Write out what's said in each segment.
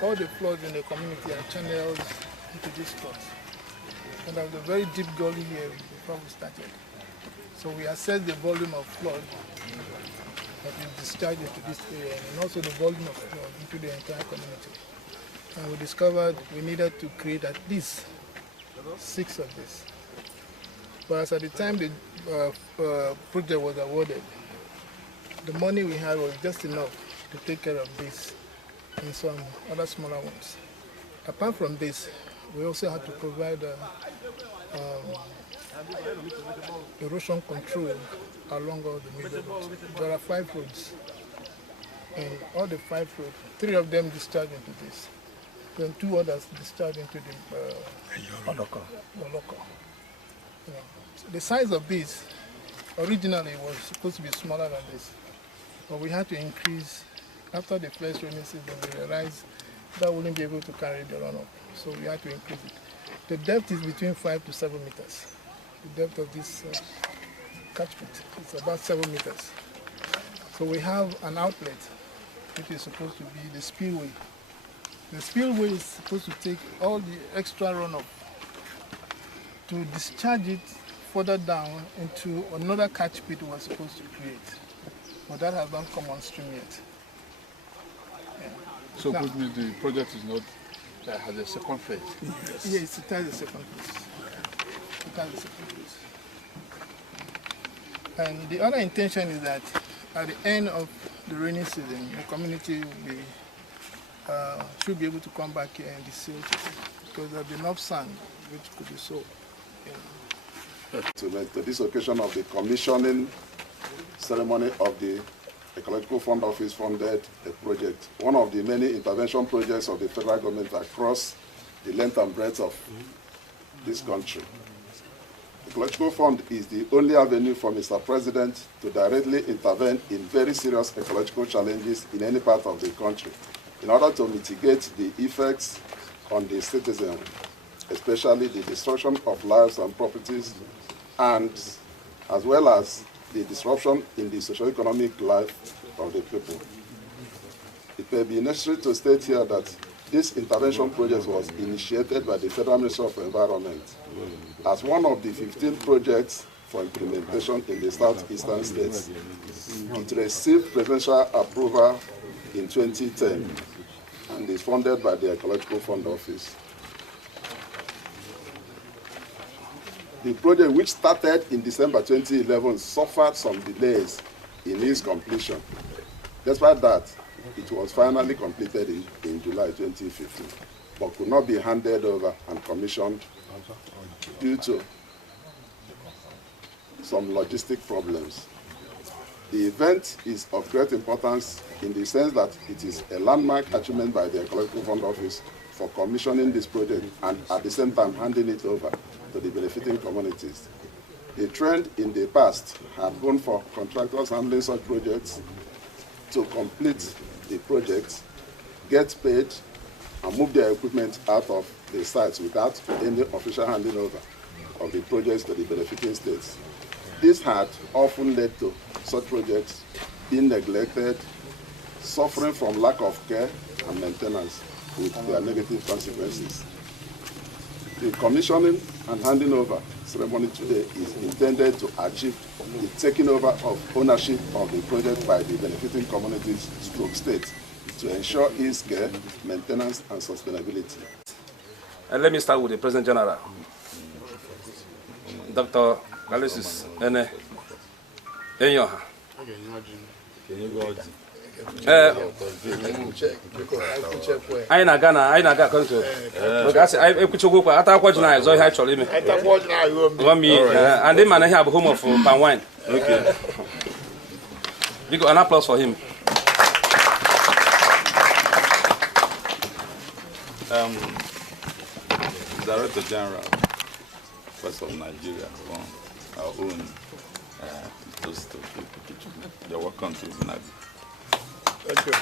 All the floods in the community are channeled into this spot. And there was a very deep gully here before we started. So we assessed the volume of flood that is discharged into this area and also the volume of flood into the entire community. And we discovered we needed to create at least 6 of these. But as at the time the project was awarded, the money we had was just enough to take care of this and some other smaller ones. Apart from this, we also had to provide erosion control along all the major roads. There are 5 roads, and all the 5 roads, 3 of them discharge into this. Then 2 others discharge into the Oloko. The size of this originally was supposed to be smaller than this, but we had to increase. After the first rainy season, we realized that wouldn't be able to carry the runoff, so we had to increase it. The depth is between 5 to 7 meters. The depth of this catchment is about 7 meters. So we have an outlet, which is supposed to be the spillway. The spillway is supposed to take all the extra runoff to discharge it further down into another catch pit we were supposed to create. But that has not come on stream yet. So now, the project is not has a second phase? Yes, it has a second phase. And the other intention is that at the end of the rainy season, the community will be, should be able to come back here and deseal it because there will be enough sand which could be sold. To this occasion of the commissioning ceremony of the Ecological Fund Office funded a project, one of the many intervention projects of the federal government across the length and breadth of this country. The Ecological Fund is the only avenue for Mr. President to directly intervene in very serious ecological challenges in any part of the country in order to mitigate the effects on the citizen, especially the destruction of lives and properties, and as well as the disruption in the socio-economic life of the people. It may be necessary to state here that this intervention project was initiated by the Federal Ministry of Environment as one of the 15 projects for implementation in the southeastern states. It received presidential approval in 2010 and is funded by the Ecological Fund Office. The project, which started in December 2011, suffered some delays in its completion. Despite that, it was finally completed in July 2015, but could not be handed over and commissioned due to some logistic problems. The event is of great importance in the sense that it is a landmark achievement by the Ecological Fund Office for commissioning this project and at the same time handing it over to the benefiting communities. The trend in the past had been for contractors handling such projects to complete the project, get paid, and move their equipment out of the sites without any official handing over of the projects to the benefiting states. This had often led to such projects being neglected, suffering from lack of care and maintenance with their negative consequences. The commissioning and handing over ceremony today is intended to achieve the taking over of ownership of the project by the benefiting communities stroke states to ensure its care, maintenance, and sustainability. And let me start with the President General, Dr. Alexis Ene Enyoha. I na Ghana country. Because I ekuchukwu kwa ata kwa jina zo ha chọrọ ime. Ata kwa jina yo mi. One me and the man here home of palm wine. Okay. We got an applause for him. Director General, First of Nigeria, our own toast to you're welcome to Obinagu. Thank you.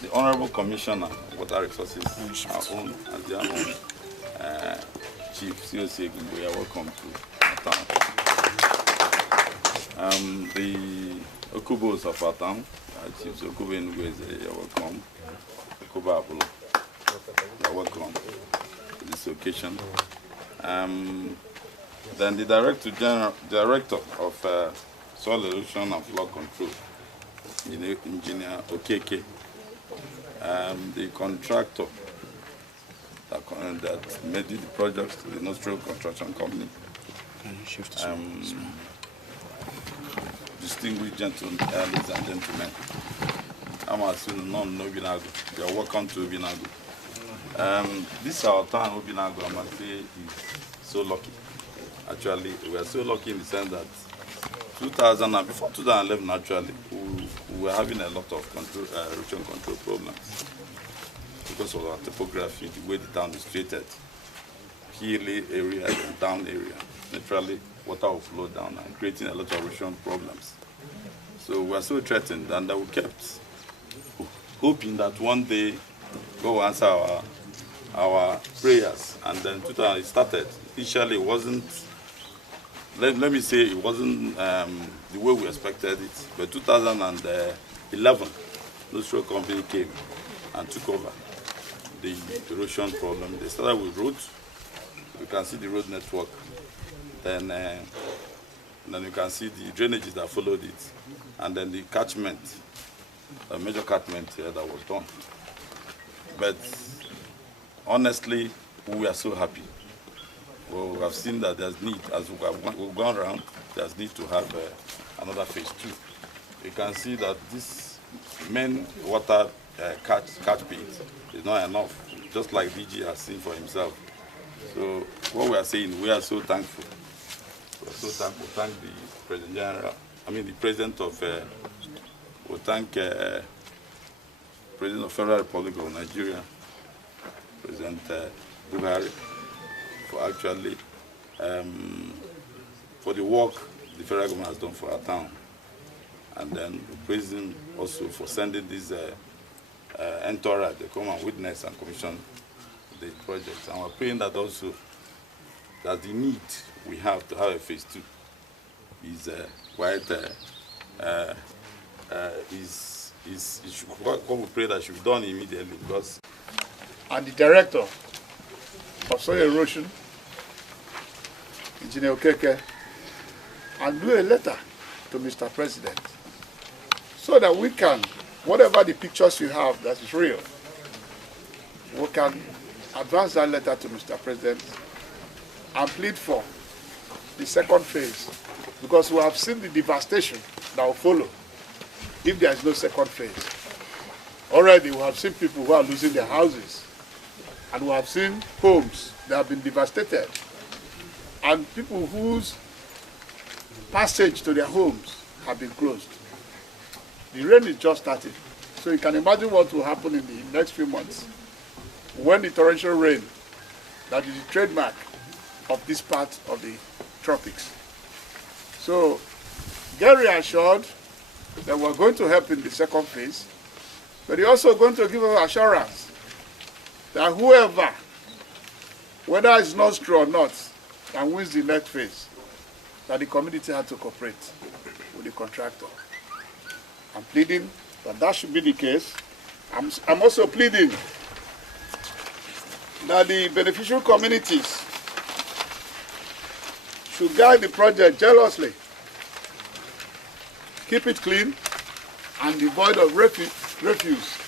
The Honorable Commissioner of Water Resources, our own and their own Chief COC, you are welcome to our town. The Okubos of our town, Chief Enugueze-U, you are welcome. Obinagu Akpulu, you are welcome to this occasion. Then the Director of Soil Erosion and Flood Control, Engineer Okeke, the contractor that made the project, the Nostro Construction Company, distinguished gentlemen, ladies and gentlemen, I'm assuming none know Obinagu. You are welcome to Obinagu. This is our town, Obinagu, I must say, is so lucky. Actually, we are so lucky in the sense that 2000 and before 2011, actually, we were having a lot of erosion control problems because of our topography, the way the town is treated, hilly area and down area. Naturally, water will flow down and creating a lot of erosion problems. So we are so threatened, and we kept hoping that one day God will answer our prayers. And then 2000 it started. Initially, it wasn't. Let me say it wasn't the way we expected it, but 2011, Nostro Company came and took over the erosion problem. They started with roads. You can see the road network. Then you can see the drainages that followed it, and then the catchment, a major catchment here that was done. But honestly, we are so happy. Well, we have seen that there's need, as we've gone around, there's need to have another phase 2. You can see that this main water catch pit is not enough, just like DG has seen for himself. So what we are saying, we are so thankful. We are so thankful. Thank the President General, the President of, we thank President of Federal Republic of Nigeria, President Buhari, for actually for the work the federal government has done for our town, and then the president also for sending this entourage to come and witness and commission the project. And we're praying that also that the need we have to have a phase 2 is quite what we pray that should be done immediately, because. And the Director of Soil Erosion, Engineer Okeke, and do a letter to Mr. President so that we can, whatever the pictures you have that is real, we can advance that letter to Mr. President and plead for the second phase, because we have seen the devastation that will follow if there is no second phase. Already we have seen people who are losing their houses, and we have seen homes that have been devastated, and people whose passage to their homes have been closed. The rain is just starting, so you can imagine what will happen in the next few months when the torrential rain, that is the trademark of this part of the tropics. So get reassured that we're going to help in the second phase, but you're also going to give us assurance that whoever, whether it's not true or not, and wins the next phase, that the community had to cooperate with the contractor. I'm pleading that that should be the case. I'm also pleading that the beneficial communities should guide the project jealously, keep it clean and devoid of refuse.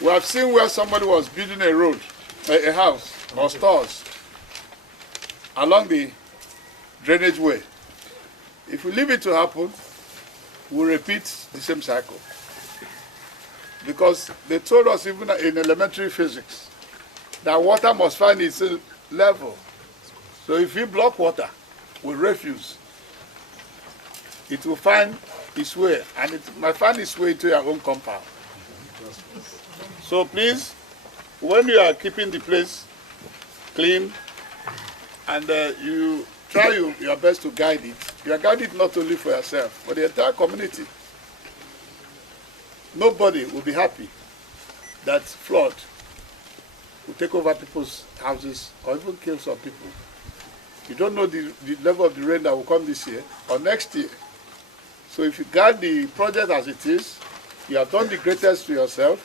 We have seen where somebody was building a road, a house or stores along the drainage way. If we leave it to happen, we'll repeat the same cycle. Because they told us even in elementary physics that water must find its level. So if we block water with refuse, it will find its way, and it might find its way to your own compound. So please, when you are keeping the place clean and you try your best to guide it, you are guiding it not only for yourself, but the entire community. Nobody will be happy that flood will take over people's houses or even kill some people. You don't know the level of the rain that will come this year or next year. So if you guide the project as it is, you have done the greatest to yourself,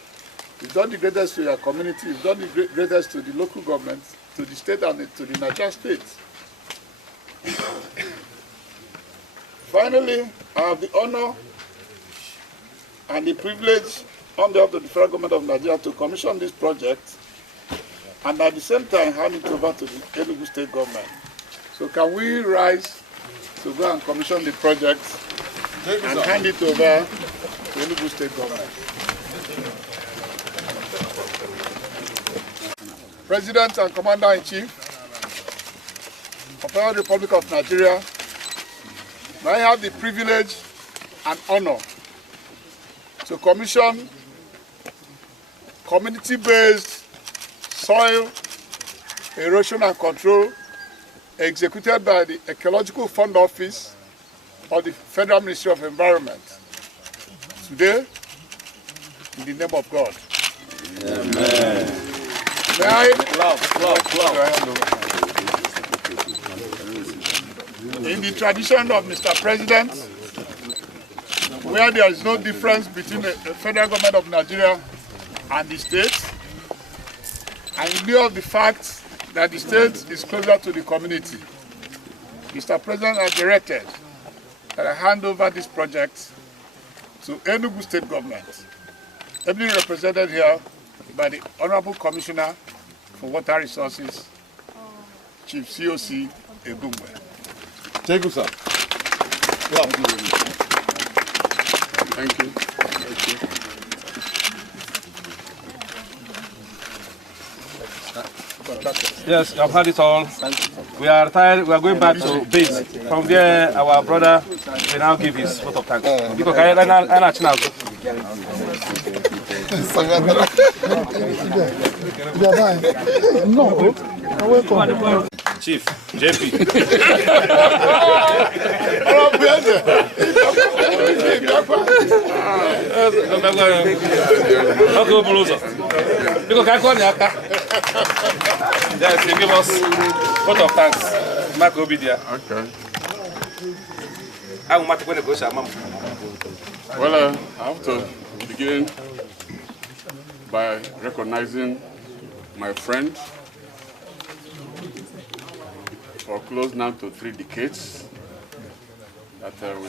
you've done the greatest to your community, you've done the greatest to the local government, to the state and to the Nigeria state. Finally, I have the honor and the privilege on behalf of the federal government of Nigeria to commission this project and at the same time hand it over to the Enugu state government. So can we rise to go and commission the project and hand it over to the Enugu state government? President and Commander-in-Chief of the Federal Republic of Nigeria, may I have the privilege and honor to commission community-based soil erosion and control executed by the Ecological Fund Office of the Federal Ministry of Environment. Today, in the name of God. Amen. May I in the tradition of Mr. President, where there is no difference between the federal government of Nigeria and the state, and in view of the fact that the state is closer to the community, Mr. President has directed that I hand over this project to Enugu state government, ably represented here by the Honorable Commissioner for Water Resources, Chief COC Egumwe. Thank you, sir. Thank you. Yes, I've had it all. We are tired. We are going back to base. From there, our brother will now give his vote of thanks. Chief, JP. Yes, you give us vote of thanks. Mark Obidia. Okay. Well, I have to begin by recognizing my friend for close now to 3 decades that we